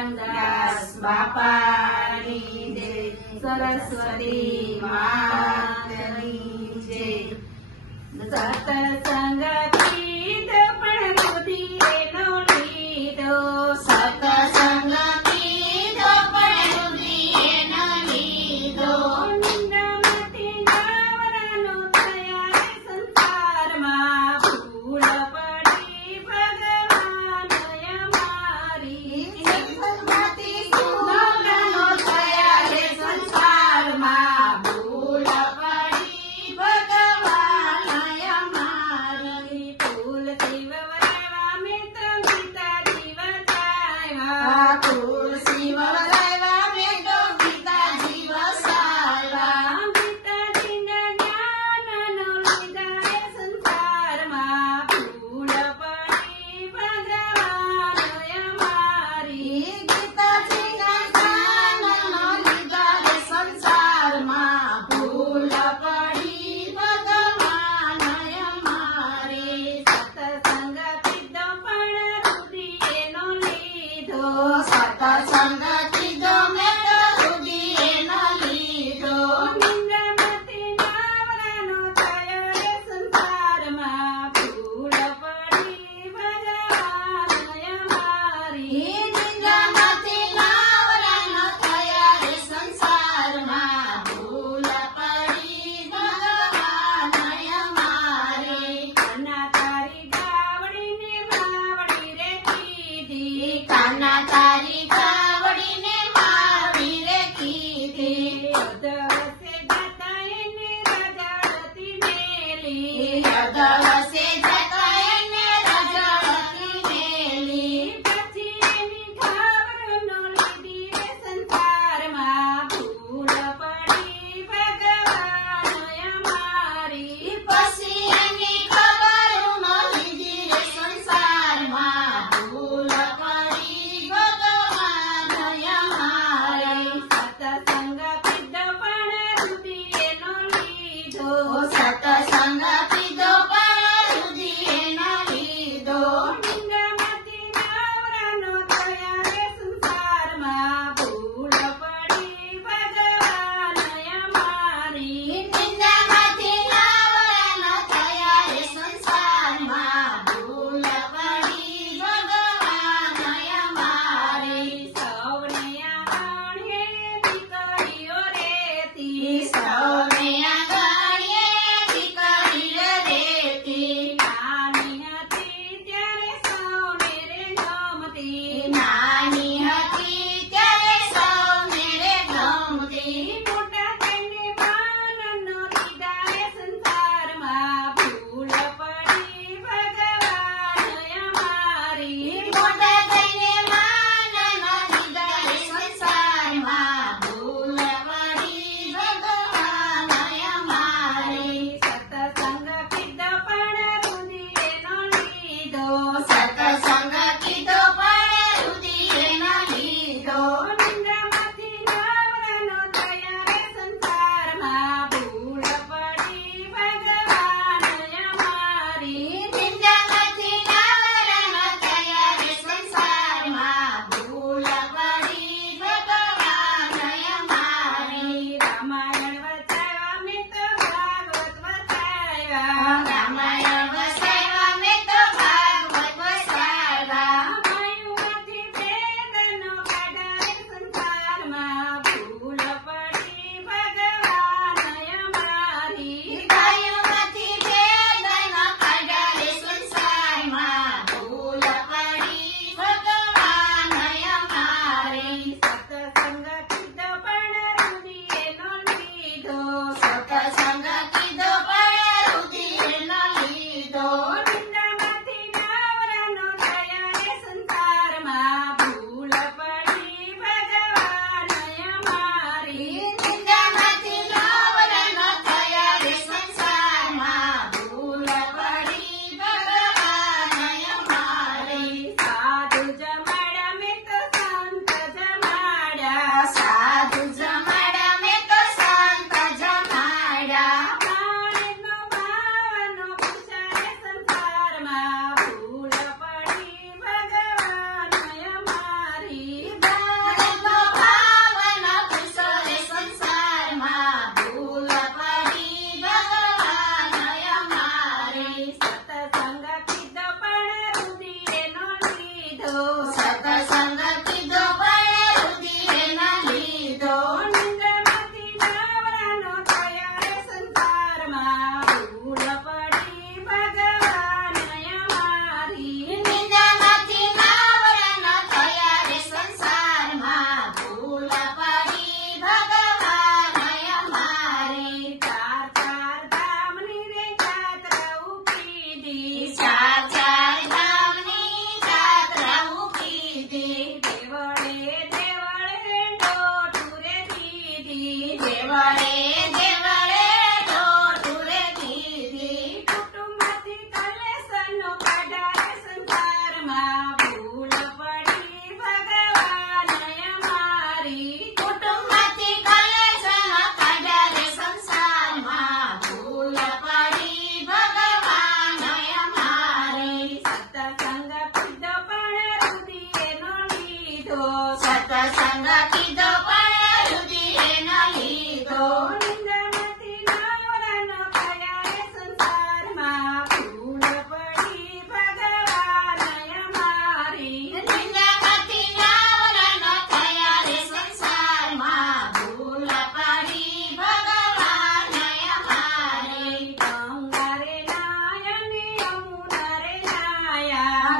રામદાસ બાપાની જય, સરસ્વતી માતની જય. સત્સંગ કીધો પણ બુદ્ધિએ નો લીધો, સત્સંગ કીધો પણ બુદ્ધિએ ન લીધો. નિંદામાંથી નવરાનો થયા રે સંસારમાં, ભૂલ પડી ભગવાન અમારી. સત્સંગમાંથી નવરાનો થયા રે સંસારમાં, ભૂલ પડી ભગવાન અમારી. તુલસી વવરાવા મેં તો ગીતાજી વસાવ્યા, આ તુલસી વવરાવ્યા મેં તો ગીતાજી વસાવ્યા. ગીતાજીના જ્ઞાનનો લીધા રે સંસારમાં, ભૂલ પડી ભગવાન અમારી. ગીતાજીના જ્ઞાનનો લીધા રે સંસારમાં, ભૂલ પડી ભગવાન અમારી. સત્સંગ કીધો પણ બુદ્ધિએ નો લીધો, સત્સંગ કીધો મેં તો બુદ્ધિએ ન લીધો. નિંદામાંથી નવરાનો થયો રે સંસારમાં, ભૂલ પડી ભગવાન અમારી. નિંદામાંથી નવરાનો થયા રે સંસારમાં, ભૂલ પડી ભગવાન અમારી. કાના તારી ગાવડીને માવડી રે કીધી, કાના તારી કાવડીને માવી રે કીધી. અધવસે જતા એને રજળતી મેલી, દિવસે જતા એને રજળતી મેલી. પછી એની ખબર નો લીધી રે સંસારમાં, ભૂલ પડી ભગવાન અમારી. પછી એની ખબર ન લીધી રે સંસારમાં, ભૂલ પડી ભગવાન લીધો સતસંગ કીધો પણ રુધિરે ન લીધો નિંદ્રામાંથી નવરાનો થયા રે સંસારમાં ભૂલ પડી ભગવાન અમારી નિંદામાંથી નાવરણ થયા રે સંસારમાં ભૂલ પડી ભગવાન અમારી ચાર ચાર ધામની રે જાત્રાઓ કીધી ચાર ચાર ધામની જાત્રાઓ કીધી દેવળે દેવળે ડોઢુરે દીધી દેવળે દેવળે ડોઢુરે દીધી કુટુંબમાંથી કલેશનો કાઢારે સંસારમાં ભૂલ પડી ભગવાન અમારી કુટુંબમાંથી કલેશનો કાઢ્યા રે સંસારમાં ભૂલ પડી ભગવાન અમારી સત્સંગ કીધો પણ રુધિરેનો લીધો સતસંગ કીધો પણ રુધિરે ન લીધો નિંદામાંથી નવરાનો થયા રે સંસારમાં ભૂલ પડી ભગવાન અમારી નિંદામાંથી નાવરણ થયા રે સંસારમાં ભૂલ પડી ભગવાન અમારી ગંગા રે નાયા ને યમુના રે નાયા